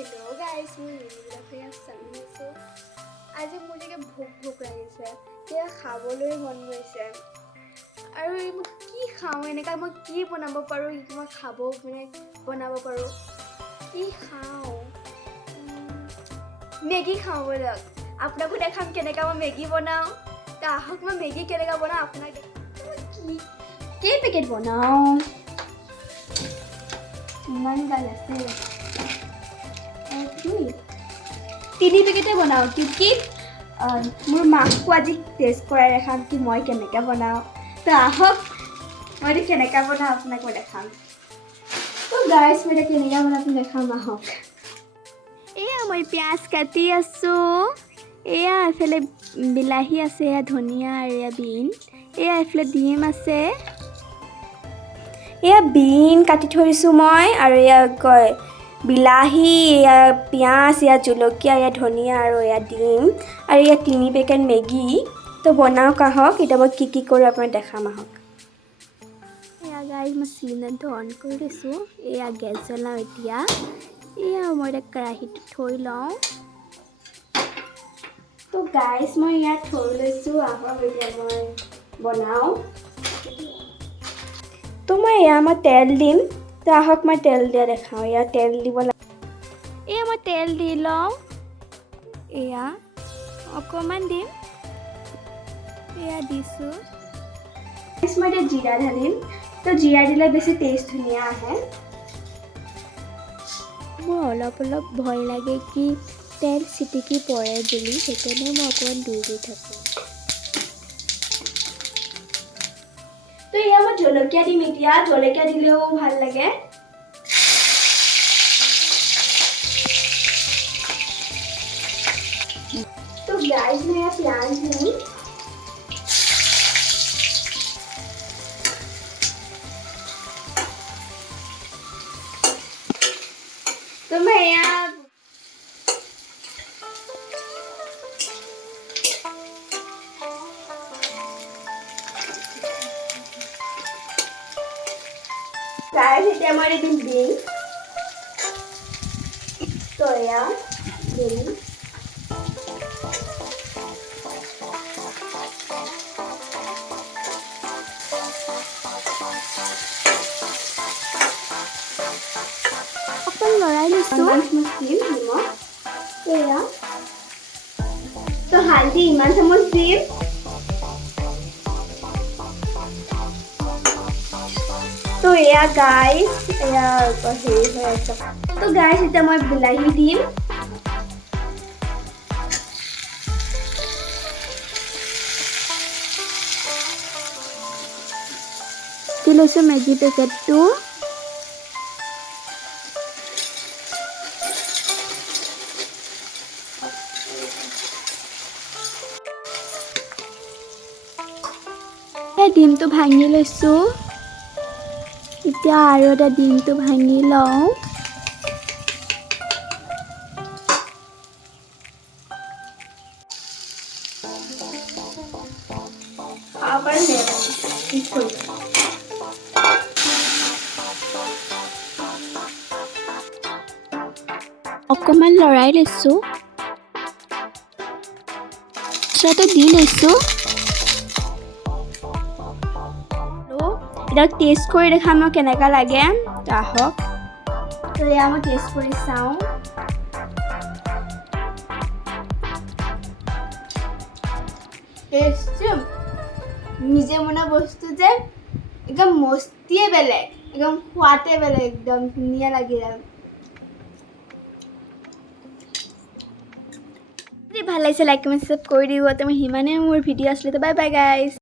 Hello guys, মই নীলিমা চামিছো। আজি মোৰ যে ভোক লাগিছে। কিবা খাবলৈ মন গৈছে। আৰু মই কি খাওঁ এনেকা মই কি বনাব পাৰো মই খাব মানে বনাব পাৰো। কি খাওঁ? মেগী খাওঁ বলক। আপোনাকো দেখাম কেনেকা মই মেগী বনাও। তা আহক মই মেগী কেনেকা বনাও আপোনাক দেখাম। কি পেকেট বনাও? ইমান গাল আছে। তিনি পেকেটে বনাও কি মোৰ মাকো আজি টেষ্ট কৰাই দেখাম কি মই কেনেকৈ বনাওঁ তো আহক মই কেনেকৈ বনাওঁ আপোনাক মই দেখাম তো গাইজ মই কেনেকৈ বনাওঁ দেখাম আহক এয়া মই পিঁয়াজ কাটি আছোঁ এয়া এফালে বিলাহী আছে এয়া ধনিয়া আৰু এয়া বিন এয়া এফালে ডিম আছে এয়া বিন কাটি থৈছোঁ মই আৰু এয়া কয় বিলাহী এয়া পিঁয়াজ এয়া জলকীয়া এয়া ধনিয়া আৰু এয়া ডিম আৰু এয়া 3 পেকেট মেগী তো বনাওক আহক এতিয়া মই কি কৰোঁ আপোনাক দেখাম আহক এয়া গাইজ মই চিলিণ্ডাৰটো অন কৰি দিছোঁ এয়া গেছ জ্বলাওঁ এতিয়া এয়া মই এতিয়া কেৰাহীটো থৈ লওঁ তো গাইজ মই ইয়াত থৈ লৈছোঁ আহক এতিয়া মই বনাওঁ তো মই তেল দিম তো আহক মই তেল দিয়া দেখাওঁ এয়া তেল দিব লাগে এয়া মই তেল দি লওঁ এয়া অকণমান দিম এয়া দিছোঁ মই এতিয়া জিৰা ঢালিম তো জিৰা দিলে বেছি টেষ্ট ধুনীয়া আহে মোৰ অলপ ভয় লাগে কি তেল চিটিকি পৰে বুলি সেইকাৰণে মই অকণমান দূৰ দি থাকোঁ তো এয়া মই জলকীয়া দিম এতিয়া জলকীয়া দিলেও ভাল লাগে तो गाइस मैं यहाँ प्याज लूँ तो मैं यहाँ गाइस ये हमारे दिन तो यहाँ दिन লৰাই লৈছোঁ তো হালধি ইমান চামুচ দিম তো এয়া গাইজ এয়া হেৰি হৈ আছে তো গাইজ এতিয়া মই বিলাহী দিম দি লৈছোঁ মেগী পেকেটটো ডিমটো ভাঙি লৈছোঁ এতিয়া আৰু এটা ডিমটো ভাঙি লওঁ অকণমান লৰাই লৈছোঁ তাৰপিছতে দি লৈছোঁ এটা টেষ্ট কৰি দেখাম মই কেনেকা লাগে আহক তো এয়া মই টেষ্ট কৰি চাওঁ নিজে বনোৱা বস্তু যে একদম মস্তিয়ে বেলেগ একদম খোৱাতে বেলেগ একদম ধুনীয়া লাগিলে যদি ভাল লাগিছে লাইক কমেণ্ট সাবস্ক্ৰাইব কৰি দিব তো সিমানেই মোৰ ভিডিঅ' আছিলে তো বাই বাই গাইজ